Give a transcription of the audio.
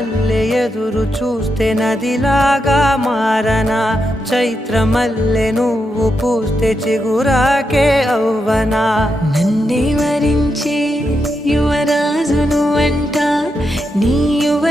మల్లె ఎదురు చూస్తే నదిలాగా మారనా, చైత్రమల్లె నువ్వు పూస్తే చిగురాకే అవ్వనా. నన్నే వరించే యువరాజును అంట నీ యువర